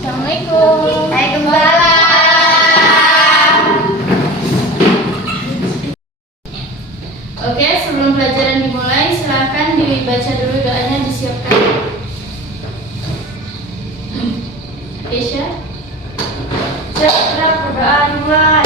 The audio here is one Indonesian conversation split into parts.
Assalamualaikum. Waalaikumsalam. Oke, sebelum pelajaran dimulai, silakan dibaca dulu doanya, disiapkan. Keisha, Siap berdoa dimulai.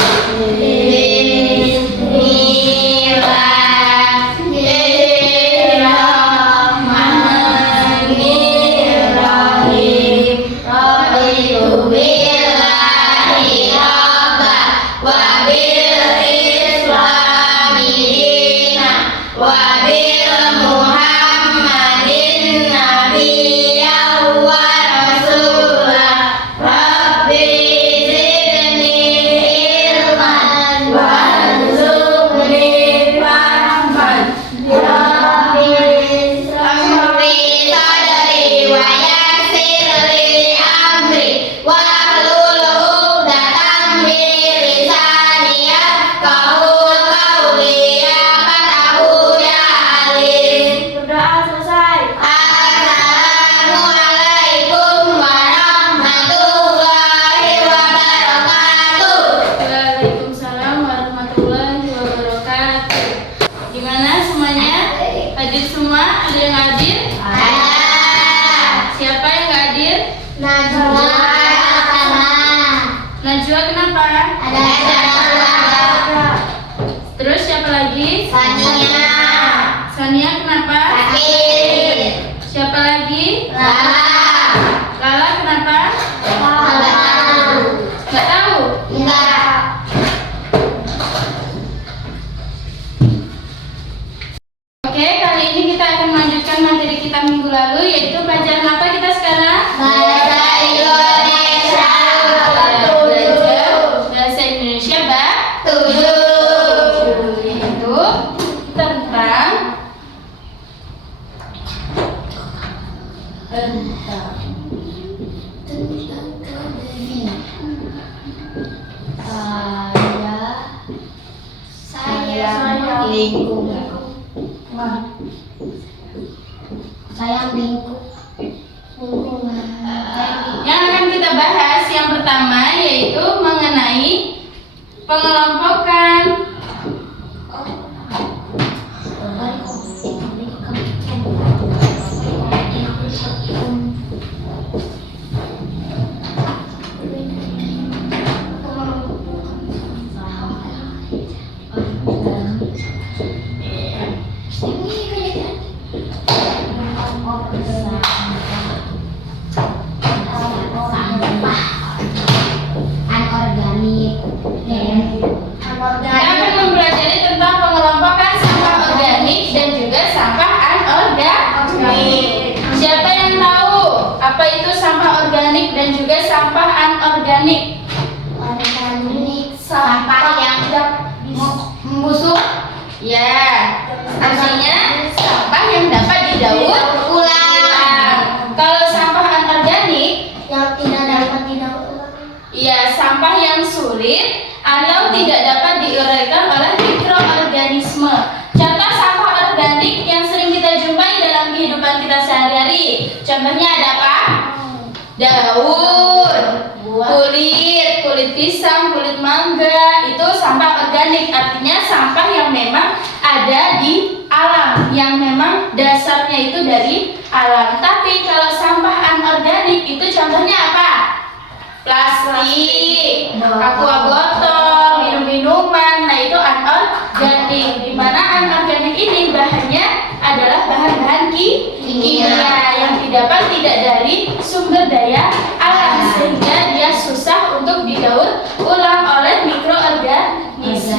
Waalaikumsalam warahmatullahi wabarakatuh. Gimana semuanya? Hadir semua? Ada yang hadir? Siapa yang nggak hadir? Najwa kenapa? Terus siapa lagi? Sania kenapa? Siapa lagi? Lala kenapa? Nggak tahu? Oke, kali ini kita akan melanjutkan materi kita minggu lalu, yaitu pelajaran apa kita sekarang? Belajar bahasa Indonesia bab 7, yaitu tentang Sayang lingkungan. yang akan kita bahas. Yang pertama yaitu mengenai pengelompokan. Kita akan mempelajari tentang pengelompokan sampah organik dan juga sampah anorganik. Siapa yang tahu apa itu sampah organik dan juga sampah anorganik? Sampah yang tidak membusuk. Ya, artinya sampah yang dapat didaur ulang. Kalau sampah anorganik, yang tidak dapat didaur ulang. ya sampah yang sulit atau tidak dapat diuraikan oleh mikroorganisme. Contoh sampah organik yang sering kita jumpai dalam kehidupan kita sehari-hari. Contohnya ada apa? Daun, kulit pisang, kulit mangga, itu sampah organik. Artinya sampah yang memang ada di alam, yang memang dasarnya itu dari alam. Tapi kalau sampah anorganik itu contohnya apa? Plastik, aqua botol, minum-minuman. Nah, itu anorganik. Di mana anorganik ini bahannya adalah bahan-bahan kimia yang didapat tidak dari sumber daya alam, sehingga dia susah untuk didaur ulang oleh mikroorganisme.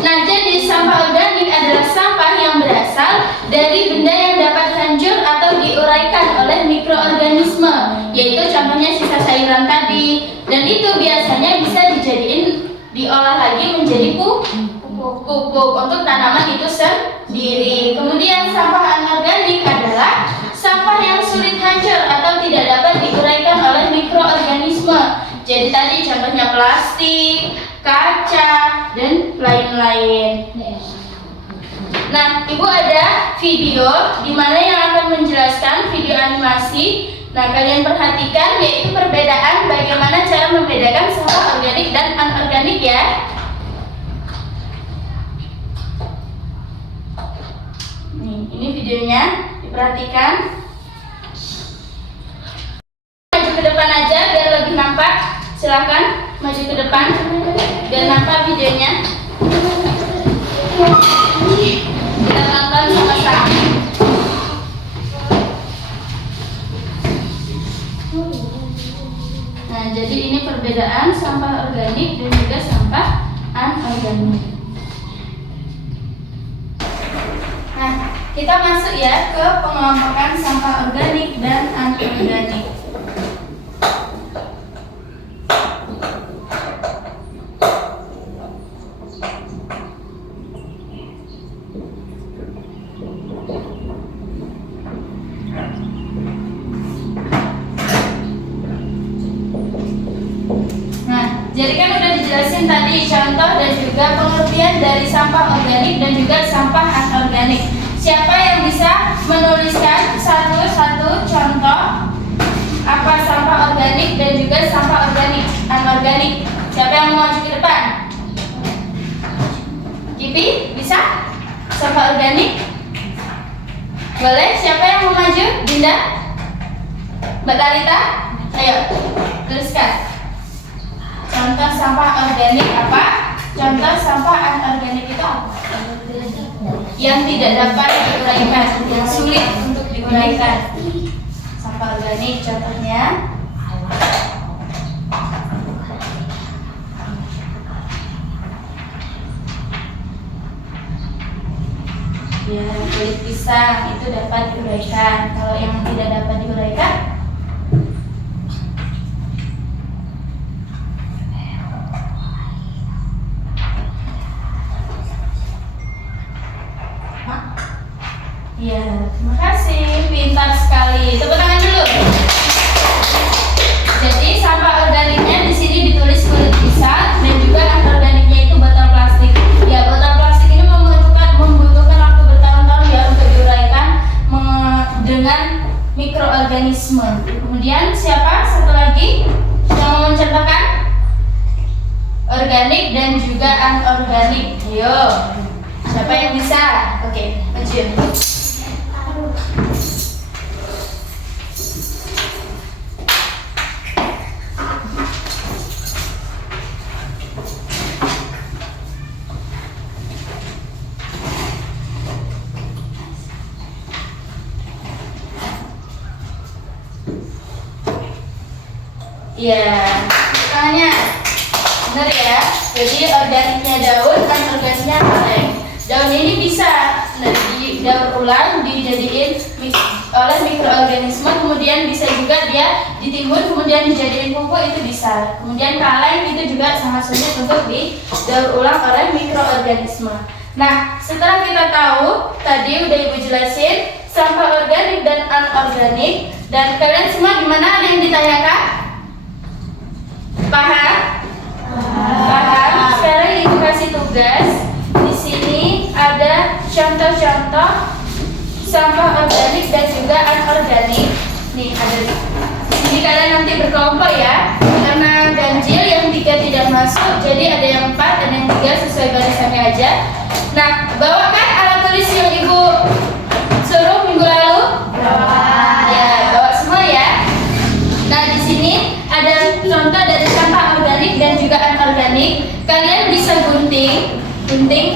Nah, jadi sampah organik adalah sampah yang berasal dari benda yang dapat hancur atau diuraikan oleh mikroorganisme, yaitu contohnya sisa sayuran tadi. Dan itu biasanya bisa diolah lagi menjadi pupuk untuk tanaman itu sendiri. Kemudian sampah anorganik adalah sampah yang sulit hancur atau tidak dapat diuraikan oleh mikroorganisme. Jadi tadi contohnya plastik, kaca, dan lain-lain. Nah, Ibu ada video di mana yang akan menjelaskan video animasi Nah, kalian perhatikan yaitu perbedaan bagaimana cara membedakan sampah organik dan anorganik ya. Nih, ini videonya, diperhatikan. Maju ke depan aja biar lebih nampak. Silakan maju ke depan biar nampak videonya. Kita tonton sama-sama. Nah, jadi ini perbedaan sampah organik dan juga sampah anorganik. Nah, kita masuk ya ke pengelompokan sampah organik dan anorganik. Jadi kan udah dijelasin tadi contoh dan juga pengertian dari sampah organik dan juga sampah anorganik. Siapa yang bisa menuliskan satu-satu contoh apa sampah organik dan juga sampah anorganik? Siapa yang mau maju ke depan? Kipi, bisa? Sampah organik? Boleh? Siapa yang mau maju? Dinda? Mbak Talita? Ayo, tuliskan. Contoh sampah organik apa? Contoh sampah anorganik itu apa? Yang tidak dapat diuraikan, yang sulit untuk diuraikan. Sampah organik contohnya. Ya, kulit pisang itu dapat diuraikan. Kalau yang tidak dapat diuraikan, ya, terima kasih, pintar sekali. Tepuk tangan dulu. Jadi sampah organiknya di sini ditulis kulit pisang dan juga anorganiknya itu botol plastik. Ya, botol plastik ini membutuhkan waktu bertahun-tahun ya untuk diuraikan dengan mikroorganisme. Kemudian siapa? Satu lagi yang mau mencontohkan organik dan juga anorganik. Ayo, siapa yang bisa? Oke, maju. Ya, tangannya benar ya. Jadi organiknya daun, anorganiknya kaleng. Daun ini bisa didaur ulang, dijadiin oleh mikroorganisme, kemudian bisa juga dia ditimbun, kemudian dijadiin pupuk, itu bisa. Kemudian kaleng itu juga sangat sulit untuk didaur ulang oleh mikroorganisme. Nah, setelah kita tahu, tadi udah Ibu jelasin sampah organik dan anorganik, dan kalian semua gimana? Ada yang ditanyakan? Paham? Paham. Sekarang Ibu kasih tugas. Di sini ada contoh-contoh sampah organik dan juga anorganik. Nih ada di sini, kalian nanti berkelompok ya. Karena ganjil yang 3 tidak masuk, jadi ada yang 4 dan yang 3 sesuai barisannya aja. Nah, bawakan alat tulis yang Ibu suruh minggu lalu. Ya, bawa semua ya. Nah, di sini ada contoh dari sampah organik dan juga anorganik. Kalian bisa gunting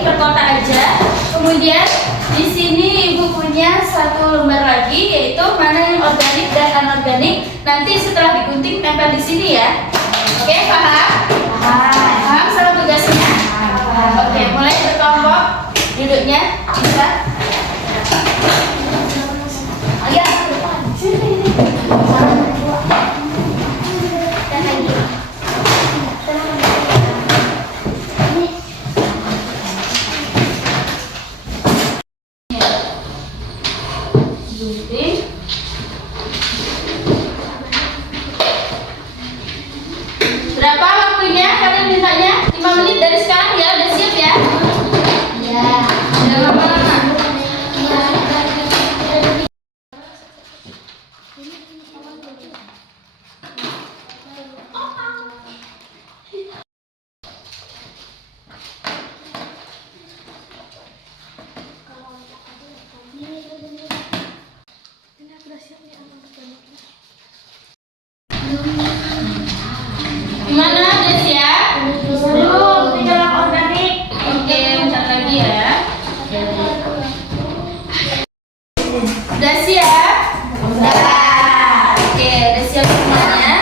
per kotak aja. Kemudian di sini Ibu punya satu lembar lagi, yaitu mana yang organik dan anorganik. Nanti setelah digunting tempel di sini ya. Oke, paham? Paham sama tugasnya? Oke, mulai berkelompok. Duduknya bisa. Ya, Gunting. Berapa waktunya kalian mintanya? 5 menit dari sekarang ya, udah siap ya? ya. Udah lama-lama. Gimana, udah siap? Belum, di dalam organik. Oke, bentar lagi ya. Udah siap? Udah. Oke, udah siap semuanya.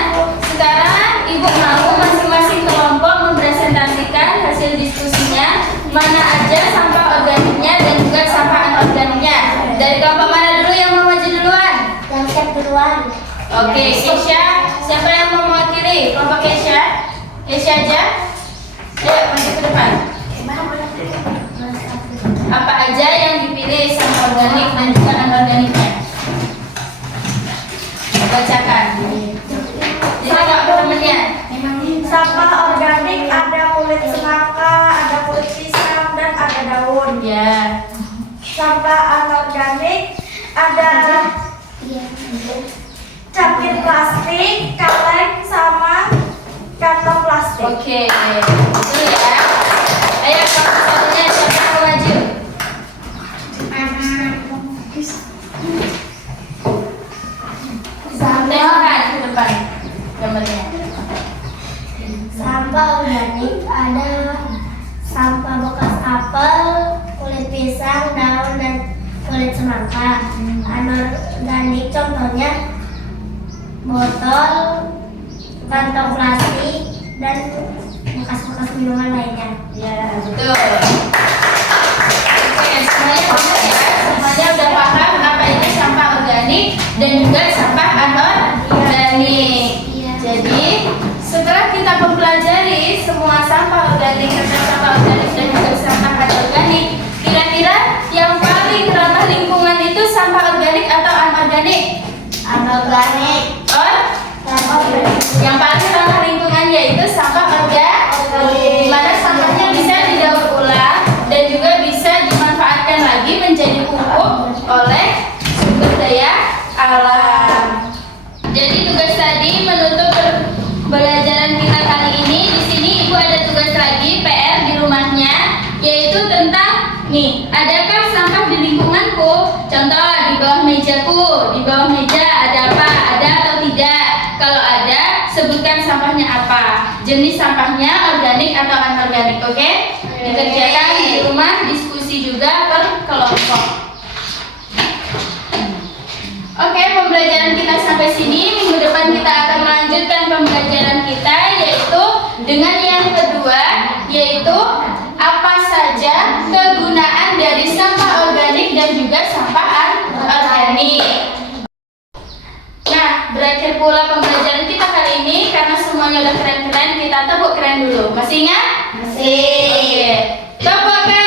Sekarang Ibu mau masing-masing kelompok mempresentasikan hasil diskusinya, mana aja sampah organiknya dan juga sampah anorganiknya. Dari kelompok mana dulu yang mau maju duluan? Yang siap duluan. Oke, Kesha, siapa yang mau mewakili? Kelompok Kesha? Kesha aja? Ayo, maju ke depan. Apa aja yang dipilih sampah organik dan juga anorganiknya? Bacakan. Jadi nggak temennya. Sampah organik ada kulit semangka, ada kulit pisang, dan ada daun. Ya. Sampah anorganik ada cangkir plastik, kaleng, sama kantong plastik. Oke. Itu ya. Ayo kelompok satunya siapa yang mau maju? Tempelkan ke depan gambarnya. Sampah organik ada sampah bekas apel, kulit pisang, daun, dan kulit semangka. Anorganik contohnya botol, kantong plastik, dan bekas-bekas minuman lainnya. Ya, betul. Oke, semuanya benar ya. Semuanya udah paham apa itu sampah organik dan juga sampah anorganik. Iya. Jadi, setelah kita mempelajari semua sampah organik dan sampah organik dan juga sampah anorganik, kira-kira yang paling ramah lingkungan itu sampah organik atau anorganik? Anorganik. Yang paling ramah lingkungan yaitu sampah organik, di mana sampahnya bisa didaur ulang dan juga bisa dimanfaatkan lagi menjadi pupuk oleh sumber daya alam. Jadi tugas tadi menutup pembelajaran kita kali ini. Di sini Ibu ada tugas lagi PR di rumahnya, yaitu tentang nih, adakah sampah di lingkunganku? Contoh di bawah mejaku, di bawah meja ada apa? Ada atau tidak? Kalau ada, sebutkan sampahnya apa? Jenis sampahnya organik atau anorganik, oke? Dikerjakan di rumah, diskusi juga per kelompok. Oke, pembelajaran kita sampai sini. Minggu depan kita akan melanjutkan pembelajaran kita, yaitu dengan yang kedua, yaitu apa saja kegunaan dari sampah organik dan juga sampah anorganik. Nah, berakhir pula pembelajaran kita kali ini. Karena semuanya udah keren-keren, kita tepuk keren dulu. Masih ingat? Masih. Tepuk keren.